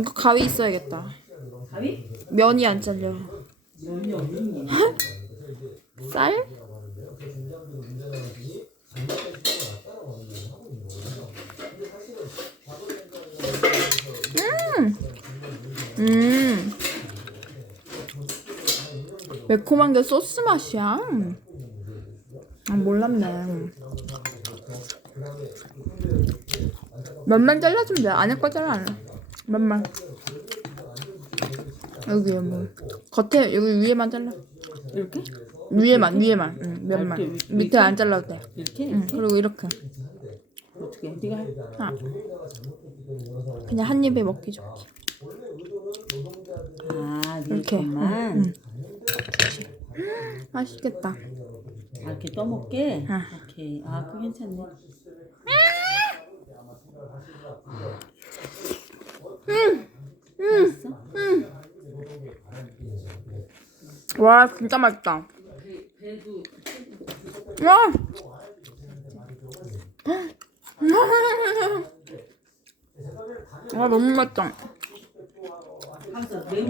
이거 가위 있어야겠다. 가위? 면이 안 잘려. 면이 없는 게. 쌀? 음. 매콤한 게 소스 맛이야. 아, 몰랐네. 면만 잘라주면 돼. 안에 거 잘라 안 해. 면만. 여기 뭐 겉에 여기 위에만 잘라. 이렇게? 위에만 위에만 응, 면만 이렇게, 이렇게? 밑에 안 잘라도 돼. 이렇게? 응, 그리고 이렇게 어떻게? 네가 해. 아. 그냥 한 입에 먹기 좋게. 아, 네 이렇게. 것만. 응. 맛있겠다. 아, 이렇게 떠먹게? 아. 오케이. 아, 그거 괜찮네. 맛있어? 와 진짜 맛있다. 와. 와 너무 맛있다. 항상 매운